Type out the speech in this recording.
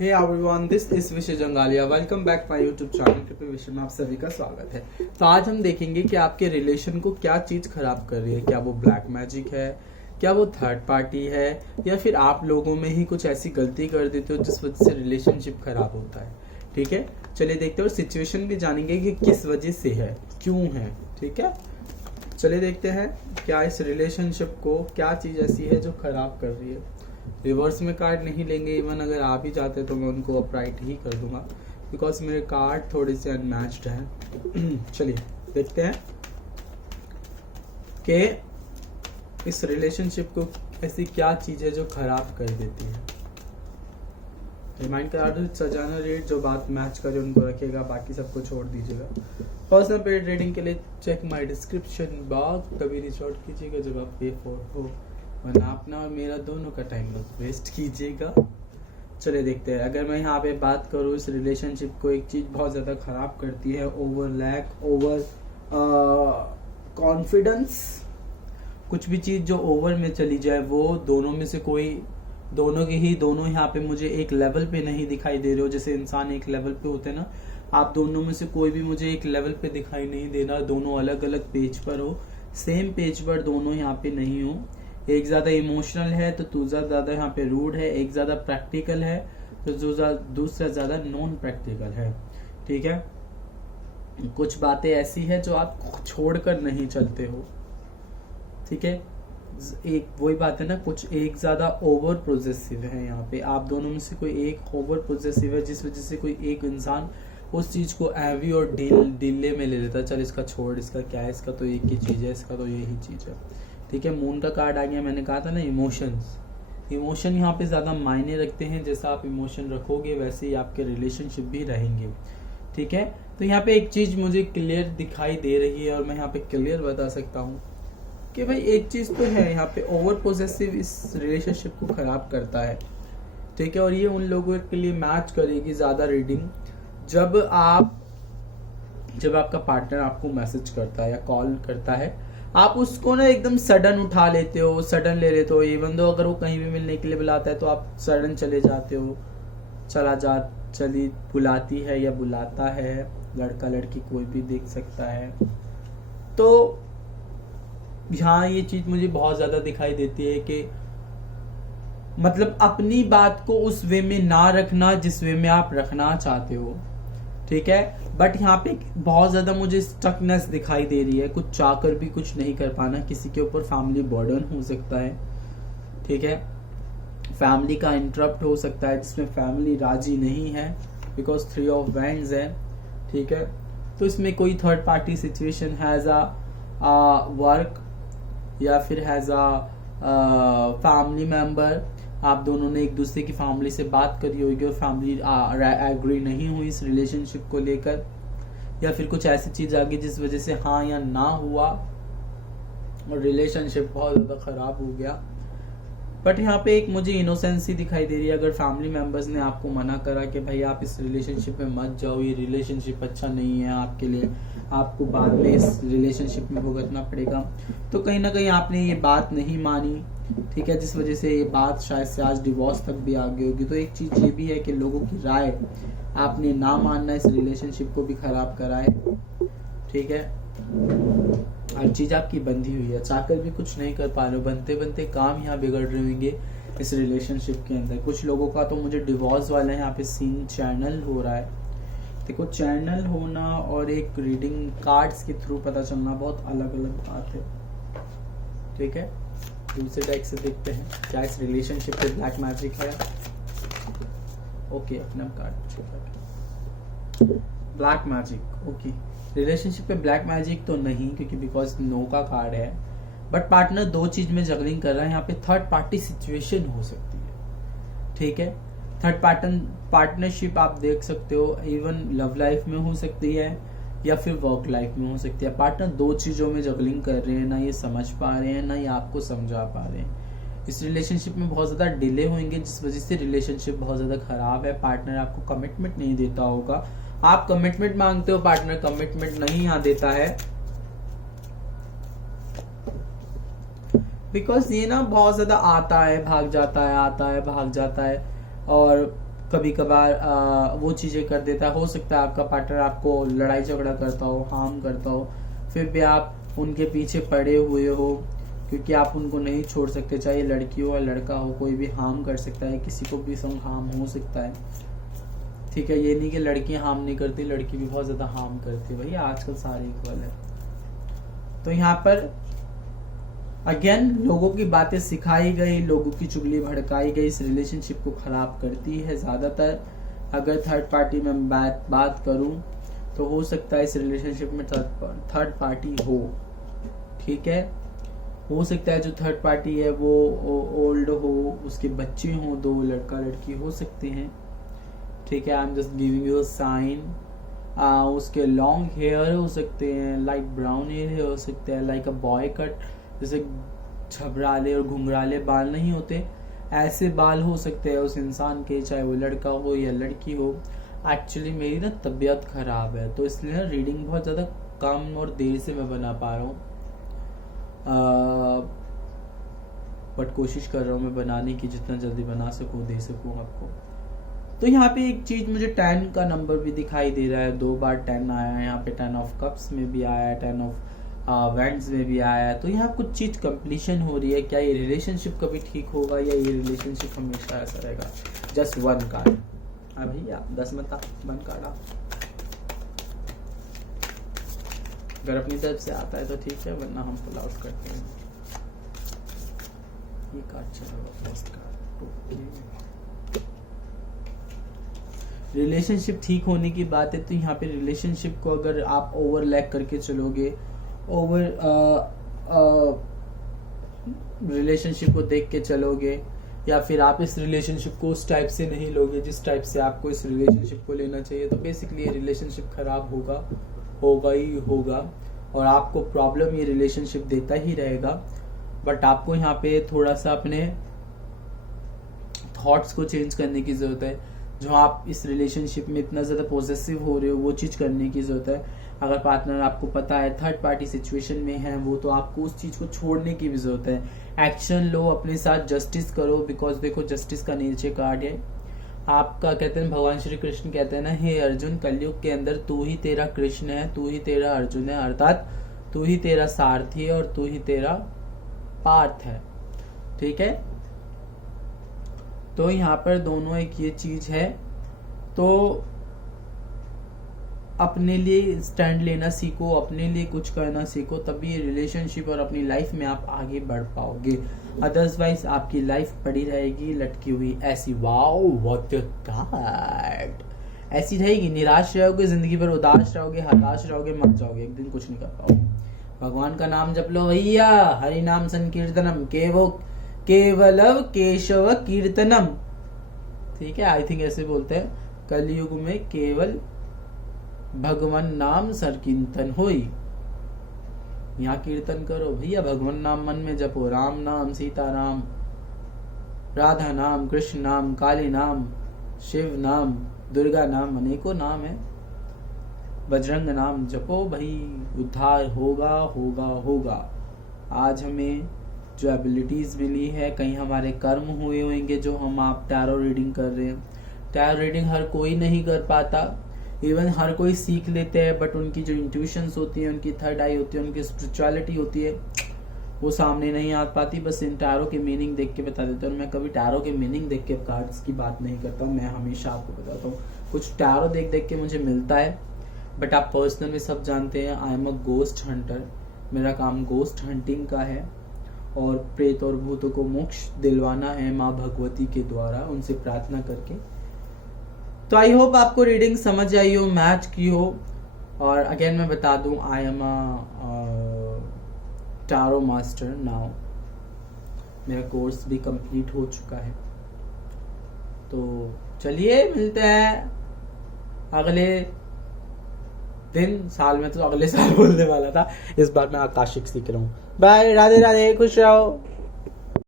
Hey everyone, this is Vishe Jangaliya. Welcome back my YouTube channel कृपा विशे में आप सभी का स्वागत है। तो आज हम देखेंगे कि आपके रिलेशन को क्या चीज खराब कर रही है। क्या वो ब्लैक मैजिक है, क्या वो थर्ड पार्टी है, या फिर आप लोगों में ही कुछ ऐसी गलती कर देते हो जिस वजह से रिलेशनशिप खराब होता है। ठीक है, चलिए देखते हैं और सिचुएशन भी जानेंगे कि किस वजह से है, क्यों है। ठीक है, चलिए देखते हैं क्या इस रिलेशनशिप को क्या चीज ऐसी है जो खराब कर रही है। रिवर्स में कार्ड नहीं लेंगे, इवन अगर आप ही चाहते तो मैं उनको अपराइट ही कर दूंगा, बिकॉज मेरे कार्ड थोड़े से अनमैच्ड हैं। चलिए देखते हैं कि इस रिलेशनशिप को ऐसी क्या चीज है जो खराब कर देती है। रिमाइंड करा दो, सजाना रेट जो बात मैच करे उनको रखेगा, बाकी सबको छोड़ दीजिएगा। पर्सनल पेड रेटिंग के लिए चेक माय डिस्क्रिप्शन बॉक्स। कभी रिच आउट कीजिएगा जब आप पे फॉर हो, वरना अपना और मेरा दोनों का टाइम वेस्ट कीजिएगा। चलिए देखते हैं। अगर मैं यहाँ पे बात करूँ, इस रिलेशनशिप को एक चीज बहुत ज्यादा खराब करती है, ओवर लैक, ओवर कॉन्फिडेंस। कुछ भी चीज जो ओवर में चली जाए, वो दोनों में से कोई, दोनों यहाँ पे मुझे एक लेवल पे नहीं दिखाई दे रहे हो। जैसे इंसान एक लेवल पे होते हैं ना, आप दोनों में से कोई भी मुझे एक लेवल पे दिखाई नहीं दे रहा। दोनों अलग अलग पेज पर हो, सेम पेज पर दोनों यहाँ पे नहीं हो। एक ज्यादा इमोशनल है तो दूसरा ज्यादा यहाँ पे रूड है। एक ज्यादा प्रैक्टिकल है तो दूसरा ज्यादा नॉन प्रैक्टिकल है। ठीक है, कुछ बातें ऐसी है जो आप छोड़कर नहीं चलते हो। ठीक है, एक वही बात है ना, कुछ एक ज्यादा ओवर प्रोजेसिव है। यहाँ पे आप दोनों में से कोई एक ओवर प्रोजेसिव है, जिस वजह से कोई एक इंसान उस चीज को हैवी और डीले में ले लेता है। चल इसका छोड़, इसका क्या है, इसका तो एक ही चीज है, इसका तो यही चीज है। ठीक है, मून का कार्ड आ गया। मैंने कहा था ना, इमोशन यहाँ पे ज्यादा मायने रखते हैं। जैसा आप इमोशन रखोगे वैसे ही आपके रिलेशनशिप भी रहेंगे। ठीक है, तो यहाँ पे एक चीज मुझे क्लियर दिखाई दे रही है और मैं यहाँ पे क्लियर बता सकता हूँ कि भाई एक चीज तो है, यहाँ पे ओवर पोजेसिव इस रिलेशनशिप को खराब करता है। ठीक है, और ये उन लोगों के लिए मैच करेगी ज्यादा रीडिंग, जब आपका पार्टनर आपको मैसेज करता है या कॉल करता है, आप उसको ना एकदम सडन उठा लेते हो, सडन ले लेते हो। इवन दो अगर वो कहीं भी मिलने के लिए बुलाता है तो आप सडन चले जाते हो। चली बुलाती है या बुलाता है, लड़का लड़की कोई भी देख सकता है। तो यहाँ ये चीज मुझे बहुत ज्यादा दिखाई देती है कि मतलब अपनी बात को उस वे में ना रखना जिस वे में आप रखना चाहते हो। ठीक है, बट यहाँ पे बहुत ज्यादा मुझे स्टकनेस दिखाई दे रही है। कुछ चाहकर भी कुछ नहीं कर पाना, किसी के ऊपर फैमिली बर्डन हो सकता है। ठीक है, फैमिली का इंटरप्ट हो सकता है जिसमें फैमिली राजी नहीं है, बिकॉज 3 ऑफ वैंड्स है। ठीक है, तो इसमें कोई third party situation has a work या फिर हैज अ फैमिली मेंबर। आप दोनों ने एक दूसरे की फैमिली से बात करी होगी और फैमिली एग्री नहीं हुई इस रिलेशनशिप को लेकर, या फिर कुछ ऐसी चीज आ गई जिस वजह से हाँ या ना हुआ और रिलेशनशिप बहुत ज्यादा खराब हो गया। बट यहाँ पे एक मुझे इनोसेंसी दिखाई दे रही है। अगर फैमिली मेंबर्स ने आपको मना करा कि भाई आप इस रिलेशनशिप में मत जाओ, ये रिलेशनशिप अच्छा नहीं है आपके लिए, आपको बाद में इस रिलेशनशिप में भुगतना पड़ेगा, तो कहीं ना कहीं आपने ये बात नहीं मानी। ठीक है, जिस वजह से ये बात शायद से आज डिवोर्स तक भी आ गई होगी। तो एक चीज ये भी है कि लोगों की राय आपने ना मानना इस रिलेशनशिप को भी खराब करा है। ठीक है, हर चीज आपकी बंधी हुई है, चाहकर भी कुछ नहीं कर पा रहे हो। बनते बनते काम यहाँ बिगड़ रहे होंगे इस रिलेशनशिप के अंदर। कुछ लोगों का तो मुझे डिवोर्स वाला यहाँ पे सीन चैनल हो रहा है। देखो, चैनल होना और एक रीडिंग कार्ड्स के थ्रू पता चलना बहुत अलग अलग बात है। ठीक है, दूसरे टाइप से देखते हैं क्या इस रिलेशनशिप पे ब्लैक मैजिक है। ओके, अपना card black magic. Okay, relationship पे ब्लैक मैजिक तो नहीं, क्योंकि बिकॉज नो का कार्ड है। बट पार्टनर दो चीज में जगलिंग कर रहा है। यहाँ पे थर्ड पार्टी सिचुएशन हो सकती है। ठीक है, थर्ड पार्टनरशिप आप देख सकते हो, इवन लव लाइफ में हो सकती है या फिर वर्क लाइफ में हो सकती है। पार्टनर दो चीजों में जगलिंग कर रहे हैं, ना ये समझ पा रहे हैं ना ये आपको समझा पा रहे हैं। इस रिलेशनशिप में बहुत ज्यादा डिले होंगे, जिस वजह से रिलेशनशिप बहुत ज्यादा खराब है। पार्टनर आपको कमिटमेंट नहीं देता होगा, आप कमिटमेंट मांगते हो, पार्टनर कमिटमेंट नहीं यहाँ देता है। बिकॉज ये ना बहुत ज्यादा आता है भाग जाता है, आता है भाग जाता है, और कभी कभार वो चीज़ें कर देता है। हो सकता है आपका पार्टनर आपको लड़ाई झगड़ा करता हो, हार्म करता हो, फिर भी आप उनके पीछे पड़े हुए हो, क्योंकि आप उनको नहीं छोड़ सकते। चाहे लड़की हो या लड़का हो, कोई भी हार्म कर सकता है, किसी को भी संग हार्म हो सकता है। ठीक है, ये नहीं कि लड़कियां हार्म नहीं करती, लड़की भी बहुत ज्यादा हार्म करती है। भैया आजकल सारे इक्वल है। तो यहाँ पर अगेन लोगों की बातें सिखाई गई, लोगों की चुगली भड़काई गई, इस रिलेशनशिप को खराब करती है ज्यादातर। अगर थर्ड पार्टी में बात करूं तो हो सकता है इस रिलेशनशिप में थर्ड पार्टी हो। ठीक है, हो सकता है जो थर्ड पार्टी है वो ओल्ड हो, उसके बच्चे हो, 2 लड़का लड़की हो सकते हैं। ठीक है, I am just giving you a sign. उसके लॉन्ग हेयर हो सकते हैं, लाइट ब्राउन हेयर हो सकते हैं, लाइक अ बॉय कट, जैसे झबराले और घुंघराले बाल नहीं होते, ऐसे बाल हो सकते हैं उस इंसान के, चाहे वो लड़का हो या लड़की हो। एक्चुअली मेरी ना तबीयत खराब है, तो इसलिए ना रीडिंग बहुत ज़्यादा कम और देर से मैं बना पा रहा हूँ, बट कोशिश कर रहा हूँ मैं बनाने की, जितना जल्दी बना सकूँ दे सकूँ आपको। तो यहाँ पे एक चीज मुझे 10 का नंबर भी दिखाई दे रहा है, 2 बार 10 आया है यहाँ पे, 10 ऑफ कप्स में भी आया है, 10 ऑफ वैंड्स में भी आया है। तो यहाँ कुछ चीज कंप्लीशन हो रही है। क्या ये रिलेशनशिप कभी ठीक होगा या ये रिलेशनशिप हमेशा ऐसा रहेगा? Just 1 card. हाँ भैया 10 मत 1 कार्ड आप, अगर अपनी तरफ से आता है तो ठीक है, वरना हम पुल आउट करते हैं। ये कार्ड चलेगा, फर्स्ट कार्ड। रिलेशनशिप ठीक होने की बात है, तो यहाँ पे रिलेशनशिप को अगर आप ओवरलैप करके चलोगे, रिलेशनशिप को देख के चलोगे, या फिर आप इस रिलेशनशिप को उस टाइप से नहीं लोगे जिस टाइप से आपको इस रिलेशनशिप को लेना चाहिए, तो बेसिकली ये रिलेशनशिप खराब होगा ही होगा, और आपको प्रॉब्लम ये रिलेशनशिप देता ही रहेगा। बट आपको यहाँ पे थोड़ा सा अपने थॉट्स को चेंज करने की जरूरत है। जो आप इस रिलेशनशिप में इतना ज्यादा पॉसेसिव हो रहे हो, वो चीज करने की जरूरत है। अगर पार्टनर आपको पता है थर्ड पार्टी सिचुएशन में है वो, तो आपको उस चीज को छोड़ने की भी जरूरत है। एक्शन लो, अपने साथ जस्टिस करो, बिकॉज देखो जस्टिस का नीचे कार्ड है आपका। कहते हैं भगवान श्री कृष्ण कहते हैं ना, हे अर्जुन, कलयुग के अंदर तू ही तेरा कृष्ण है, तू ही तेरा अर्जुन है, अर्थात तू ही तेरा सारथी है और तू ही तेरा पार्थ है। ठीक है, तो यहाँ पर दोनों एक ये चीज है, तो अपने लिए स्टैंड लेना सीखो, अपने लिए कुछ करना सीखो, तभी ये रिलेशनशिप और अपनी लाइफ में आप आगे बढ़ पाओगे। अदरवाइज आपकी लाइफ पड़ी रहेगी लटकी हुई ऐसी, वाओ व्हाट अ कार्ड, ऐसी रहेगी। निराश रहोगे, जिंदगी भर उदास रहोगे, हताश रहोगे, मर जाओगे, एक दिन कुछ नहीं कर पाओगे। भगवान का नाम जप लो भैया, हरि नाम संकीर्तनम केवलव केशव कीर्तनम। ठीक है, आई थिंक ऐसे बोलते हैं, कलयुग में केवल भगवान नाम संकीर्तन होई। यहाँ कीर्तन करो भैया, भगवान नाम मन में जपो, राम नाम, सीता नाम, राधा नाम, कृष्ण नाम, काली नाम, शिव नाम, दुर्गा नाम, अनेकों नाम है, बजरंग नाम जपो भाई, उद्धार होगा होगा होगा। आज हमें जो एबिलिटीज मिली है, कहीं हमारे कर्म हुए होंगे जो हम आप टैरो रीडिंग कर रहे हैं। टैरो रीडिंग हर कोई नहीं कर पाता, इवन हर कोई सीख लेते हैं, बट उनकी जो इंट्यूशंस होती है, उनकी थर्ड आई होती है, उनकी स्पिरिचुअलिटी होती है, वो सामने नहीं आ पाती। बस इन टैरो के मीनिंग देख के बता देता हूँ। मैं कभी टैरो के मीनिंग देख के कार्ड्स की बात नहीं करता हूँ, मैं हमेशा आपको बताता हूँ कुछ टैरो देख देख के मुझे मिलता है, बट आप पर्सनल में सब जानते हैं I am a ghost Hunter. मेरा काम गोस्ट हंटिंग का है और प्रेत और भूतों को मोक्ष दिलवाना है माँ भगवती के द्वारा, उनसे प्रार्थना करके। तो आई होप आपको रीडिंग समझ आई हो, मैच की हो। और अगेन मैं बता दूं, I am a tarot master now, मेरा कोर्स भी कंप्लीट हो चुका है। तो चलिए मिलते हैं अगले दिन, साल में तो अगले साल बोलने वाला था, इस बार मैं आकाशिक सीख रहा हूँ। बाय, राधे राधे, खुश रहो।